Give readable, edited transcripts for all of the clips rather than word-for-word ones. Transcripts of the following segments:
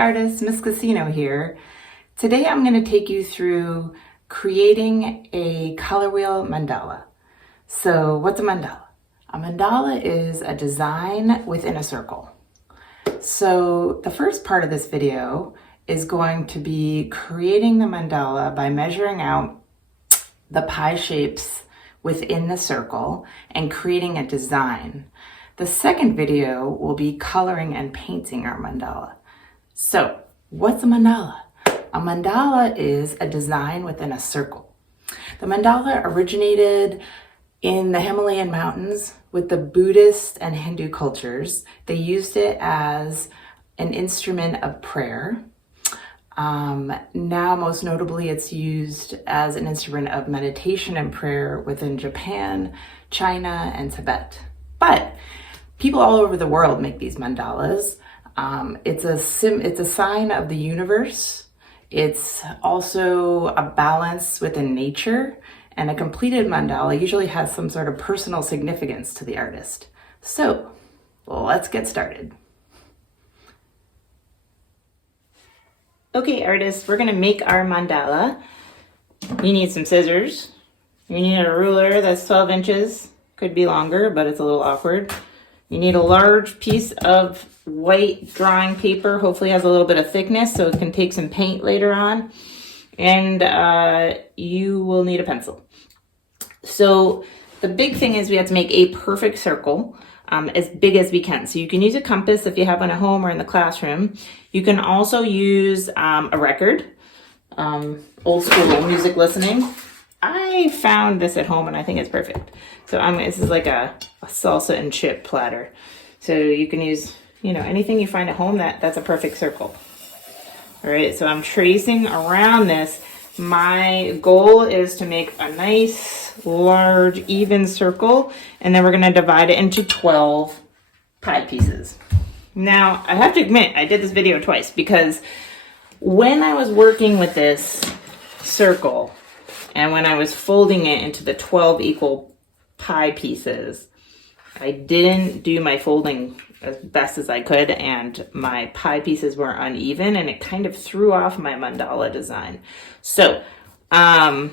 artists, Miss Casino here. Today I'm going to take you through creating a color wheel mandala. So what's a mandala? A mandala is a design within a circle. So the first part of this video is going to be creating the mandala by measuring out the pie shapes within the circle and creating a design. The second video will be coloring and painting our mandala. So what's a mandala? A mandala is a design within a circle. The mandala originated in the Himalayan mountains with the Buddhist and Hindu cultures. They used it as an instrument of prayer. Now, most notably, it's used as an instrument of meditation and prayer within Japan, China, and Tibet. But people all over the world make these mandalas. It's a sign of the universe. It's also a balance within nature, and a completed mandala usually has some sort of personal significance to the artist. So, let's get started. Okay, artists, we're gonna make our mandala. You need some scissors. You need a ruler that's 12 inches. Could be longer, but it's a little awkward. You need a large piece of white drawing paper. Hopefully it has a little bit of thickness so it can take some paint later on. And you will need a pencil. So the big thing is we have to make a perfect circle. As big as we can. So you can use a compass if you have one at home or in the classroom. You can also use a record, old school music listening. I found this at home and I think it's perfect. So this is like a salsa and chip platter. So you can use, anything you find at home that's a perfect circle. All right, so I'm tracing around this. My goal is to make a nice, large, even circle, and then we're going to divide it into 12 pie pieces. Now, I have to admit, I did this video twice because when I was working with this circle and when I was folding it into the 12 equal pie pieces, I didn't do my folding as best as I could, and my pie pieces were uneven, and it kind of threw off my mandala design. So, again,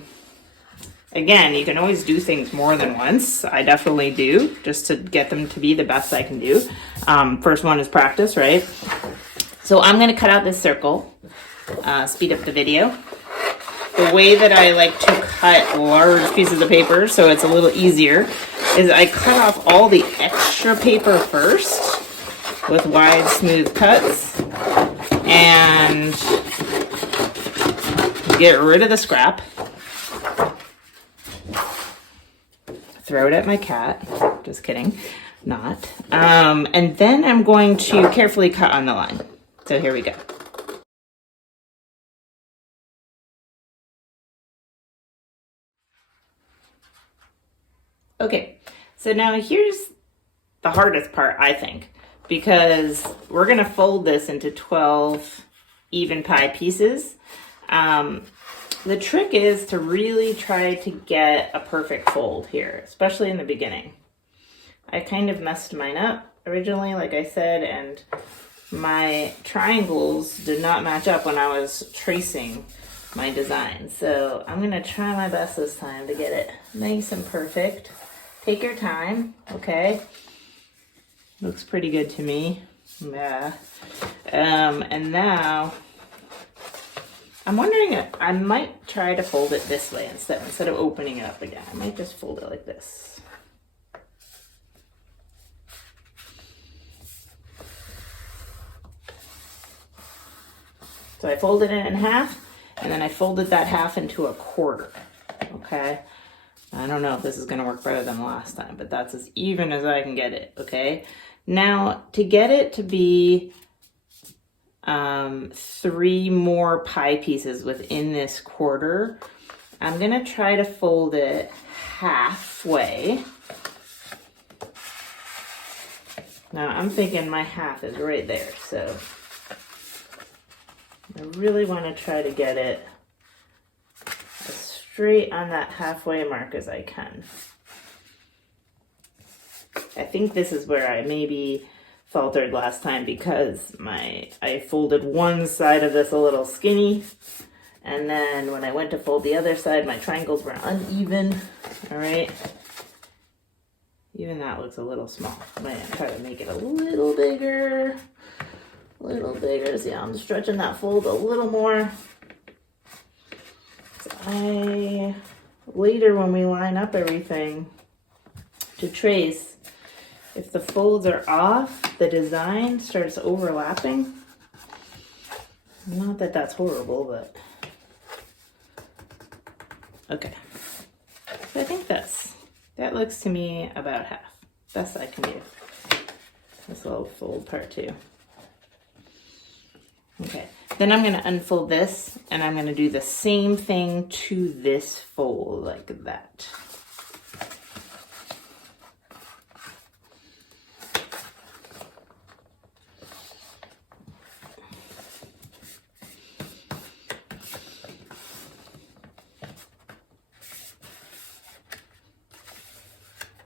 you can always do things more than once. I definitely do, just to get them to be the best I can do. First one is practice, right? So I'm going to cut out this circle, speed up the video. The way that I like to cut large pieces of paper so it's a little easier is I cut off all the extra paper first with wide, smooth cuts and get rid of the scrap. Throw it at my cat. Just kidding. Not. And then I'm going to carefully cut on the line. So here we go. Okay, so now here's the hardest part, I think, because we're going to fold this into 12 even pie pieces. The trick is to really try to get a perfect fold here, especially in the beginning. I kind of messed mine up originally, like I said, and my triangles did not match up when I was tracing my design. So I'm going to try my best this time to get it nice and perfect. Take your time, okay? Looks pretty good to me. Yeah. And now, I'm wondering, I might try to fold it this way instead of opening it up again. I might just fold it like this. So I folded it in half, and then I folded that half into a quarter, okay? I don't know if this is going to work better than last time, but that's as even as I can get it, okay? Now, to get it to be 3 more pie pieces within this quarter, I'm going to try to fold it halfway. Now, I'm thinking my half is right there, so I really want to try to get it straight on that halfway mark as I can. I think this is where I maybe faltered last time because I folded one side of this a little skinny, and then when I went to fold the other side, my triangles were uneven. All right, even that looks a little small. I'm gonna try to make it a little bigger, See how I'm stretching that fold a little more. So later when we line up everything to trace, if the folds are off, the design starts overlapping. Not that that's horrible, but okay. So I think that looks to me about half. Best I can do. This little fold part too. Okay, then I'm gonna unfold this and I'm gonna do the same thing to this fold like that.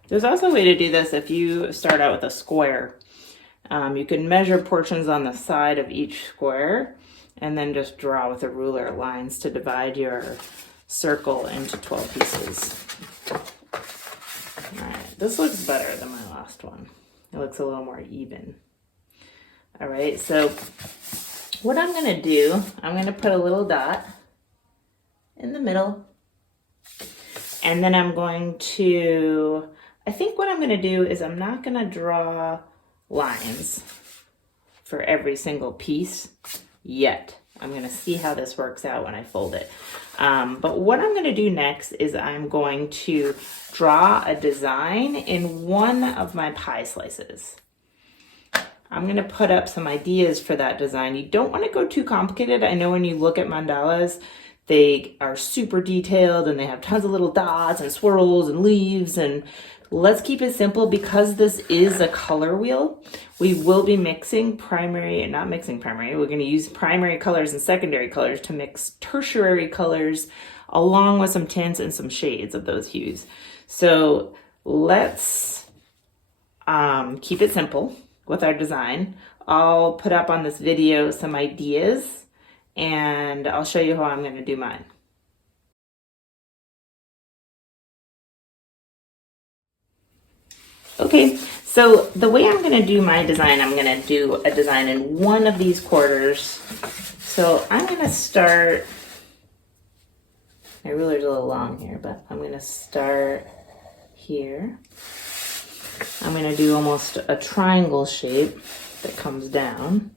There's also a way to do this if you start out with a square. You can measure portions on the side of each square and then just draw with a ruler lines to divide your circle into 12 pieces. All right, this looks better than my last one. It looks a little more even. All right, so what I'm gonna do, I'm gonna put a little dot in the middle, and then I'm going to, I think what I'm gonna do is I'm not gonna draw lines for every single piece yet. I'm gonna see how this works out when I fold it. But what I'm gonna do next is I'm going to draw a design in one of my pie slices. I'm gonna put up some ideas for that design. You don't wanna go too complicated. I know when you look at mandalas, they are super detailed and they have tons of little dots and swirls and leaves, and let's keep it simple because this is a color wheel. We will be mixing primary, not mixing primary, we're gonna use primary colors and secondary colors to mix tertiary colors along with some tints and some shades of those hues. So let's keep it simple with our design. I'll put up on this video some ideas and I'll show you how I'm gonna do mine. Okay, so the way I'm gonna do my design, I'm gonna do a design in one of these quarters. So I'm gonna start, my ruler's a little long here, but I'm gonna start here. I'm gonna do almost a triangle shape that comes down.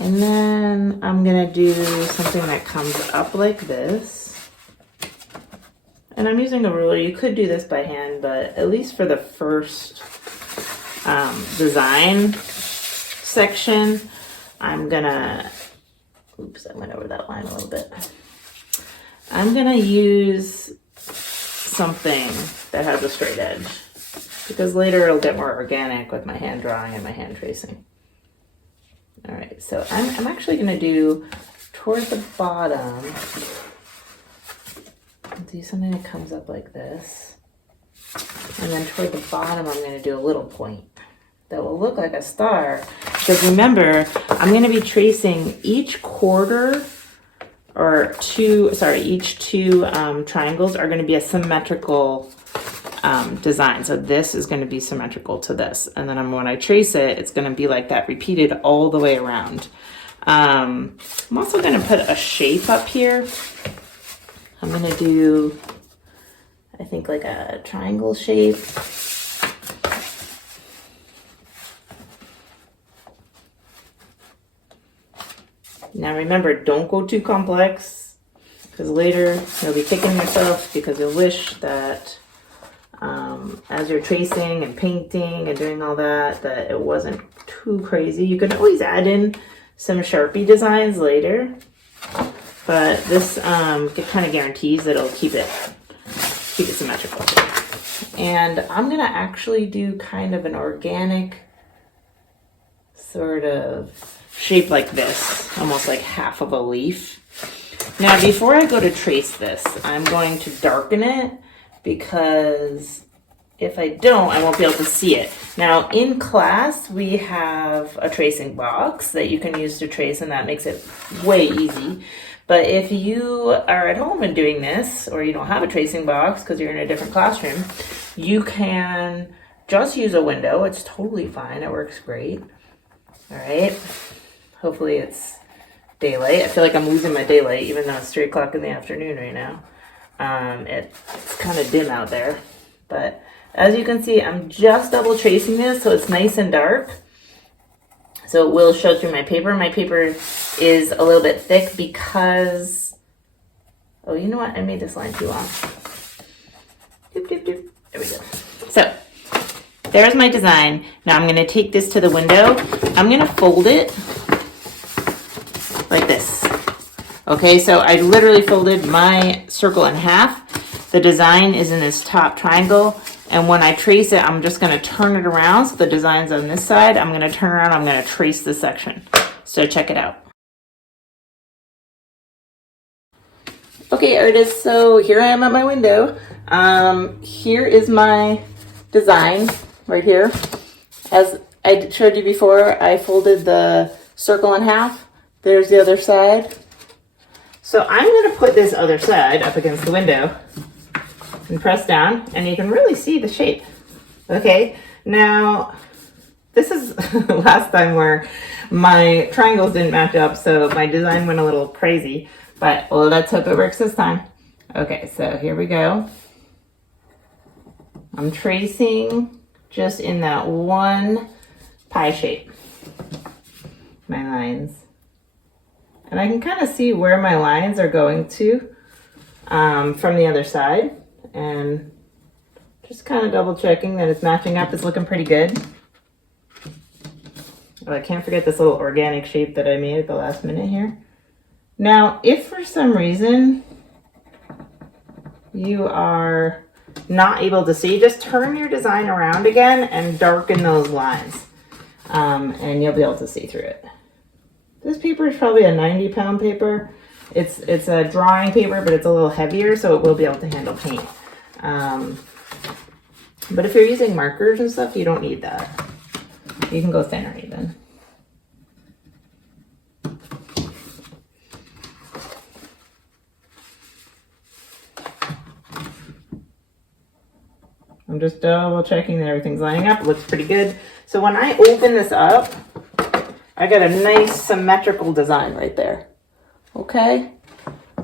And then I'm gonna do something that comes up like this. And I'm using a ruler. You could do this by hand, but at least for the first design section, I'm gonna, oops, I went over that line a little bit. I'm gonna use something that has a straight edge because later it'll get more organic with my hand drawing and my hand tracing. All right, so I'm actually gonna do toward the bottom, do something that comes up like this. And then toward the bottom, I'm gonna do a little point that will look like a star. Because remember, I'm gonna be tracing each quarter or each two triangles are gonna be a symmetrical design. So this is going to be symmetrical to this, and then when I trace it, it's going to be like that repeated all the way around. I'm also going to put a shape up here. I'm going to do, I think, like a triangle shape. Now remember, don't go too complex because later you'll be kicking yourself because you'll wish that as you're tracing and painting and doing all that, that it wasn't too crazy. You can always add in some Sharpie designs later, but this kind of guarantees that it'll keep it symmetrical. And I'm gonna actually do kind of an organic sort of shape like this, almost like half of a leaf. Now, before I go to trace this, I'm going to darken it because if I don't, I won't be able to see it. Now, in class, we have a tracing box that you can use to trace, and that makes it way easy. But if you are at home and doing this, or you don't have a tracing box because you're in a different classroom, you can just use a window. It's totally fine. It works great. All right. Hopefully it's daylight. I feel like I'm losing my daylight even though it's 3 o'clock in the afternoon right now. It's kind of dim out there. But as you can see, I'm just double tracing this so it's nice and dark. So it will show through my paper. My paper is a little bit thick because, oh, you know what? I made this line too long. Doop, doop, doop. There we go. So there's my design. Now I'm going to take this to the window. I'm going to fold it like this. Okay, so I literally folded my circle in half. The design is in this top triangle. And when I trace it, I'm just going to turn it around. So the design's on this side. I'm going to turn around. I'm going to trace this section. So check it out. Okay, artists. So here I am at my window. Here is my design right here. As I showed you before, I folded the circle in half. There's the other side. So I'm going to put this other side up against the window and press down, and you can really see the shape. Okay, now this is last time where my triangles didn't match up, so my design went a little crazy, but let's hope it works this time. Okay, so here we go. I'm tracing just in that one pie shape, my lines. And I can kind of see where my lines are going to from the other side. And just kind of double checking that it's matching up. It's looking pretty good. Oh, I can't forget this little organic shape that I made at the last minute here. Now, if for some reason you are not able to see, just turn your design around again and darken those lines. And you'll be able to see through it. This paper is probably a 90-pound paper. It's a drawing paper, but it's a little heavier, so it will be able to handle paint. But if you're using markers and stuff, you don't need that. You can go thinner even. I'm just double checking that everything's lining up. It looks pretty good. So when I open this up, I got a nice symmetrical design right there. Okay,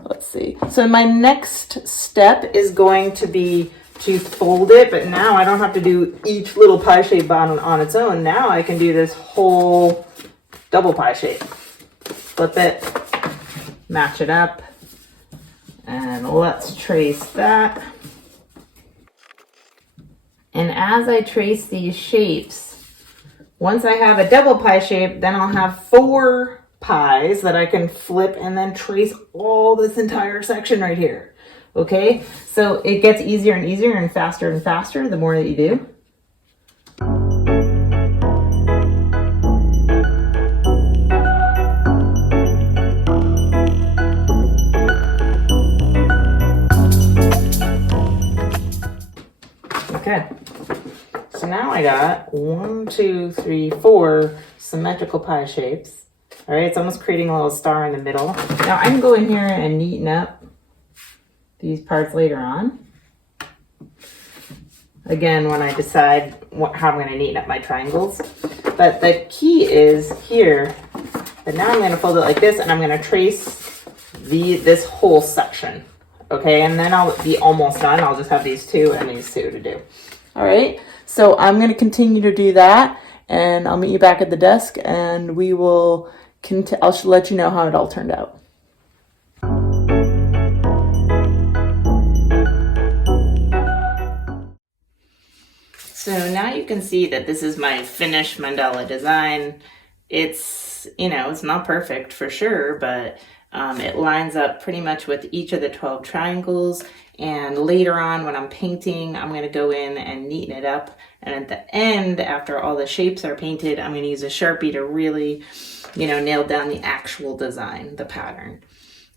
let's see. So my next step is going to be to fold it, but now I don't have to do each little pie shape on its own. Now I can do this whole double pie shape. Flip it, match it up, and let's trace that. And as I trace these shapes, once I have a double pie shape, then I'll have 4 pies that I can flip and then trace all this entire section right here. Okay, so it gets easier and easier and faster the more that you do. Okay, so now I got 1, 2, 3, 4 symmetrical pie shapes. All right, it's almost creating a little star in the middle. Now I can go in here and neaten up these parts later on. Again, when I decide how I'm going to neaten up my triangles. But the key is here, that now I'm going to fold it like this, and I'm going to trace this whole section. Okay, and then I'll be almost done. I'll just have these 2 and these 2 to do. All right, so I'm going to continue to do that, and I'll meet you back at the desk, and we will I'll let you know how it all turned out. So now you can see that this is my finished mandala design. It's, it's not perfect for sure, but it lines up pretty much with each of the 12 triangles. And later on when I'm painting, I'm going to go in and neaten it up. And at the end, after all the shapes are painted, I'm going to use a Sharpie to really, nail down the actual design, the pattern.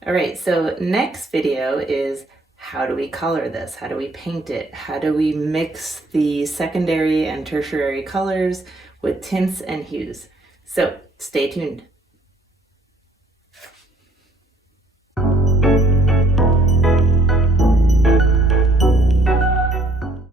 All right, so next video is how do we color this? How do we paint it? How do we mix the secondary and tertiary colors with tints and hues? So stay tuned.